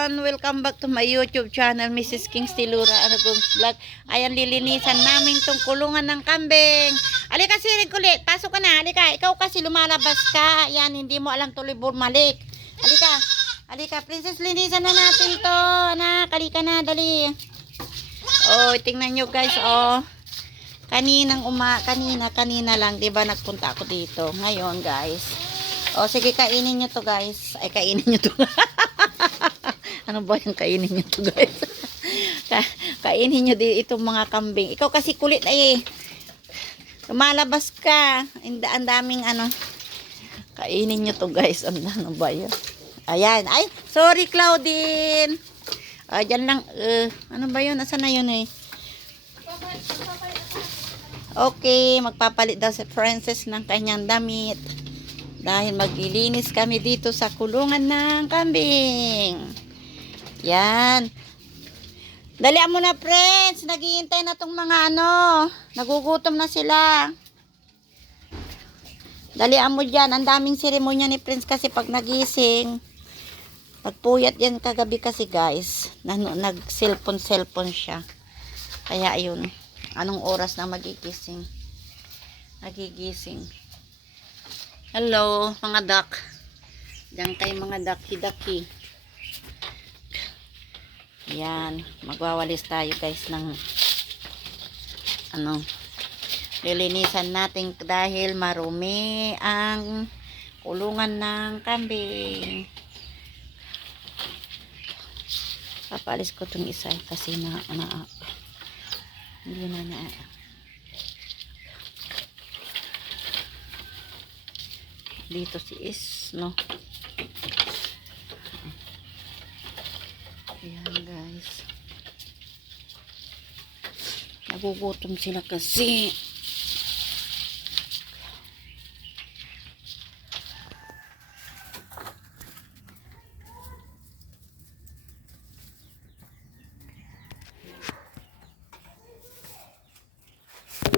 everyone! Welcome back to my YouTube channel, Mrs. King Stilura Anagong Vlog. Ayan, lilinisan namin tong kulungan ng kambing. Alika, sirig kulit. Pasok ka na. Alika, ikaw kasi lumalabas ka. Ayan, hindi mo alam tuloy bumalik. Alika, alika, princess, linisan na natin to. Anak, alika na, dali. Oh, tingnan nyo guys, oh. Kanina lang, 'di ba, nagpunta ako dito. Ngayon, guys. Oh, sige, kainin nyo to, guys. Ay, kainin nyo to. Ano ba yung kainin nyo to, guys? Kainin nyo itong mga kambing. Ikaw kasi kulit ay lumalabas ka. Ang daming ano. Kainin nyo to, guys. Ano ba yun? Ayan. Ay, sorry, Claudine. Dyan lang. Ano ba yun? Asan na yun eh? Okay, magpapalit daw si Princess ng kanyang damit. Dahil maglilinis kami dito sa kulungan ng kambing. Yan. Dalian mo na, friends. Naghihintay na tong mga ano. Nagugutom na sila. Dalian mo dyan. Ang daming seremonya ni Prince kasi pag nagising. Nagpuyat yan kagabi kasi, guys. Nag-cellphone siya. Kaya ayun. Anong oras na magigising? Nagigising. Hello, mga duck. Diyan kayo mga ducky-ducky. Ayan, magwawalis tayo guys ng ano, lilinisan natin dahil marumi ang kulungan ng kambing. Papalis ko itong isa kasi hindi na dito si Is, no? Ayan, guys. Nagugutom sila kasi.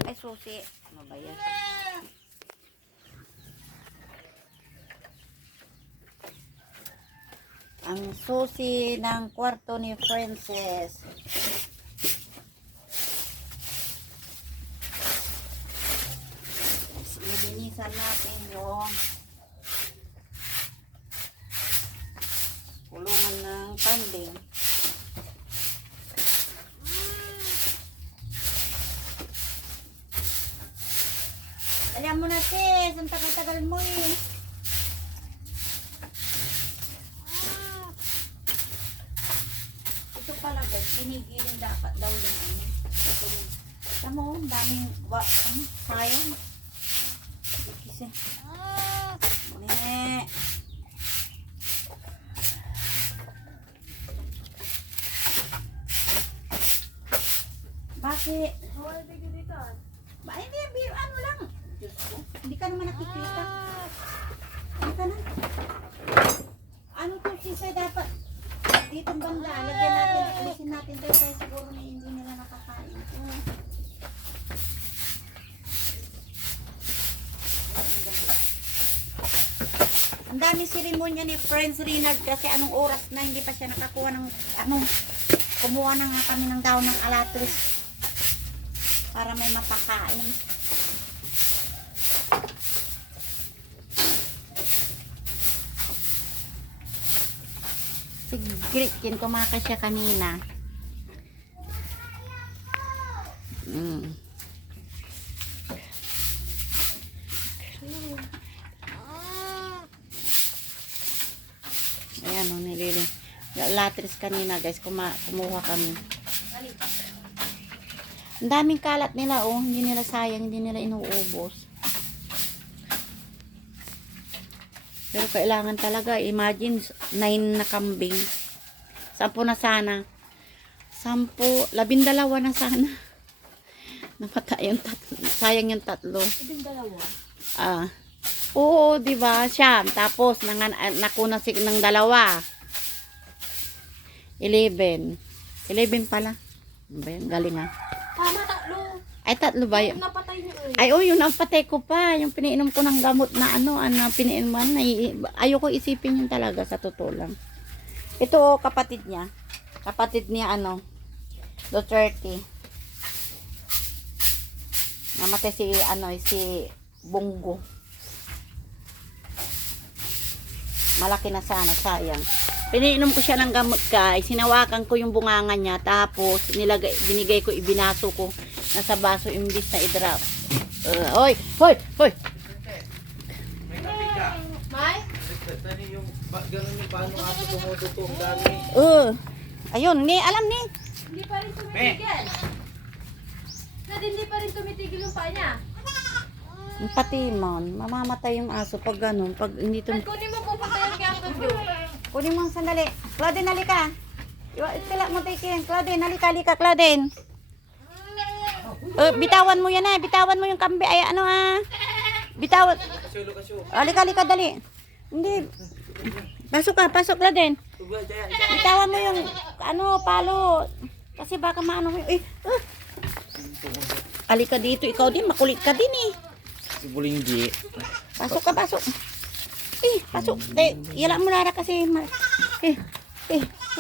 Ay, susi. Ano ba yan? Ang susi ng kwarto ni Princess. Ilinisan natin yung kulungan ng kambing. Alam mo na, sis. Ang tagal-tagal mo eh. Ito pala guys, ginigiling dapat daw yung ano. Tama mo, daming sayang. Kasi ne. Bakit? Ba, hindi, ano lang. Diyos ko, hindi ka naman nakikita. Hindi ka na. Ano to, sisa, dapat ditong banda, lagyan natin, alisin natin tayo siguro na hindi nila nakakain. Ang daming seremonya ni Friends Rinald kasi anong oras na hindi pa siya nakakuha ng kumuha na nga kami ng daon ng alatris para may mapakain. Si Grikin, kumaka siya kanina. Ayan o, nilili. Latris kanina guys, kumuha kami. Ang daming kalat nila oh, hindi nila sayang, hindi nila inuubos. Pero kailangan talaga, imagine, 9 na kambing. 10 na sana. 12 na sana. Namatay yung sayang yung 3. 12? Oo, diba? Siyam. Tapos, nakuna ng 2. 11. 11 pala. Galing ah. Tama, 3. Ay, 3 ba yun? Yung napatay niyo eh. Ay, oh, yun ang patay ko pa. Yung piniinom ko ng gamot na ano piniinuman. Ayoko isipin yun talaga sa totoo lang. Ito, oh, kapatid niya. Kapatid niya, ano, Duterte. Namatay si, ano, si Bongo. Malaki na sana, sayang. Piniinom ko siya ng gamot, guys. Sinawakan ko yung bunganga niya. Tapos, binigay ko, ibinaso ko. Nasa baso, imbis na i-drop. Hoy! Hoy! Hoy! May? Ganun yung paano ako tumututo ang dami. Ayun, ni, alam ni. Hindi pa rin tumitigil. Hindi pa rin tumitigil yung paa niya. Yung patimon, mamamatay yung aso pag ganun. Pag hindi tum... Kunin mo pupunta yung kaya video. Kunin mo ang sandali. Claudine, halika. Tila mo takin. Claudine, halika, Claudine. Bitawan mo yan bitawan mo yung kambi. Ay, ano bitawan. Halika, dali. Hindi. Pasok Claudine. Bitawan mo yung, palo. Kasi baka maano mo yung, halika dito, ikaw din, makulit ka din Bulinggi. Pasok. Pasok. Yala mo Lara kasi.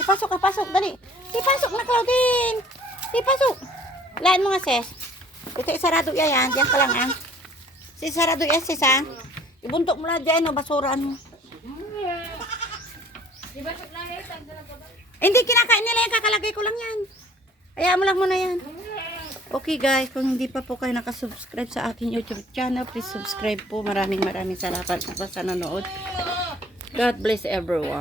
Pasok, dali. Pasok na, Claudine. Pasok. Lain mo nga, sis. Ito, isarado yan. Diyan ka lang, Isarado yan, sis, Ibuntok mo lang dyan, basuraan mo. Hindi, kinakain nila yan. Kakalagay ko lang yan. Hayaan mo lang muna yan. Okay guys, kung hindi pa po kayo nakasubscribe sa aking YouTube channel, please subscribe po. Maraming salamat po sa nanonood. God bless everyone.